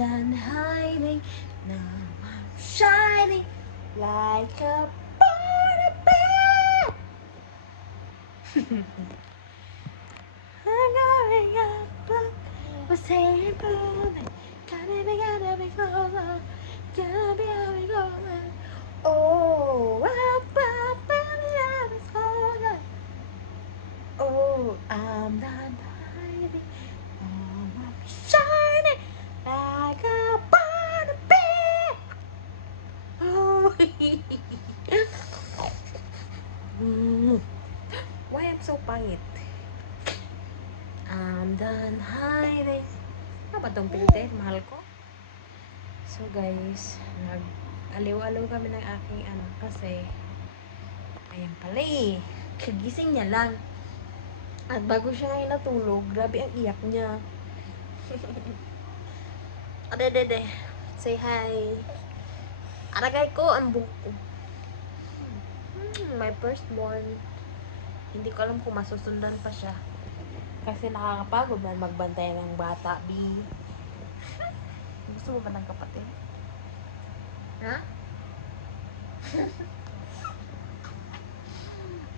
done hiding, now I'm shining like a butterfly. I'm going up, we're saying moving, gotta be closer, gotta be going. Oh, up, and it's closer. Oh, I'm not hiding, I'm shining like a butterfly. Oh, why I'm so pangit? I'm done hiding. Ano ba itong filter? Mahal ko. So guys, nag-aliw-aliw kami ng aking kasi ayan pala eh. Kagising niya lang. At bago siya ngayon natulog, grabe ang iyak niya. Ade. Say hi. Aragay ko ang buhok ko. My firstborn. Hindi ko alam kung masusundan pa siya. Kasi nakakapagod man magbantay ng bata, B. Gusto mo ba ng kapatid? Ha?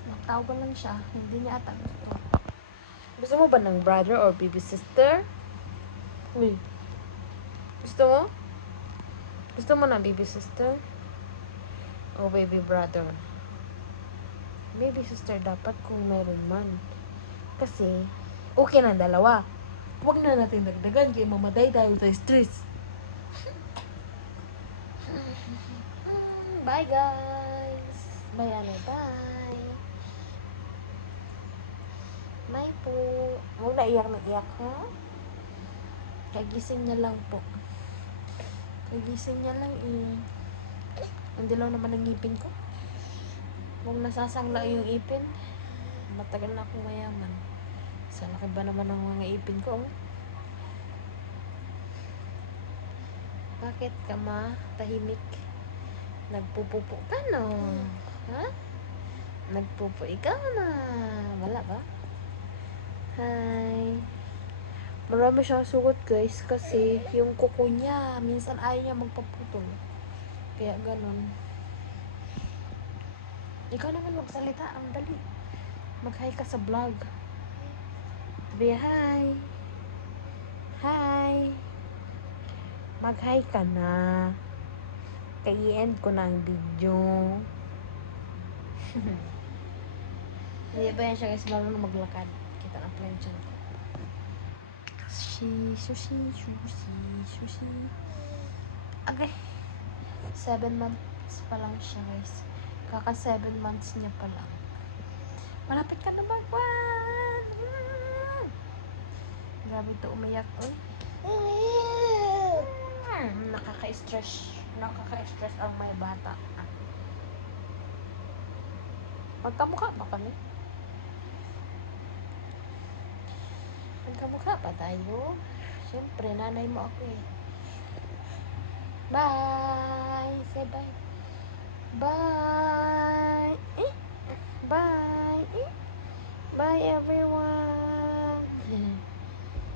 Nagtawag lang siya. Hindi niya ata gusto. Gusto mo ba ng brother or baby sister? Uy. Gusto mo? Gusto mo ng baby sister? O baby brother? Baby sister dapat kung meron man. Kasi, okay na dalawa. Huwag na natin dagdagan kaya mamatay tayo sa stress. Bye guys! Bye. Bye po. Huwag na iyak ha? Kagising niya lang po. Kagising niya lang eh. Ang dilaw naman ang ngipin ko. Huwag nasasangla yung ipin. Matagal na akong mayaman. Sa laki ba naman ang mga ipin ko? Bakit ka tahimik? Nagpupupo ka no? Ha? Nagpupo ikaw na. Wala ba? Hi. Marami siyang sugot guys kasi yung kuko niya minsan ayaw niya magpaputol. Kaya ganun. Ikaw naman magsalita. Ang dali. Mag-hi ka sa vlog. Sabi hi. Hi. Mag-hi ka na. Kaya-end ko na ang video. Hindi ba yan siya guys marunong maglakad? Kita na pala yung tiyan ko. Sushi. Okay. 7 months pa lang siya guys. Kaka 7 months niya pa lang. Malapit ka na mag-1! Grabe ito umiyak. Uy. Nakaka-stress ang may bata. Magkamukha ba kami? Magkamukha pa tayo? Siyempre, nanay mo ako eh. Bye! Say bye. Bye! Bye! Bye everyone!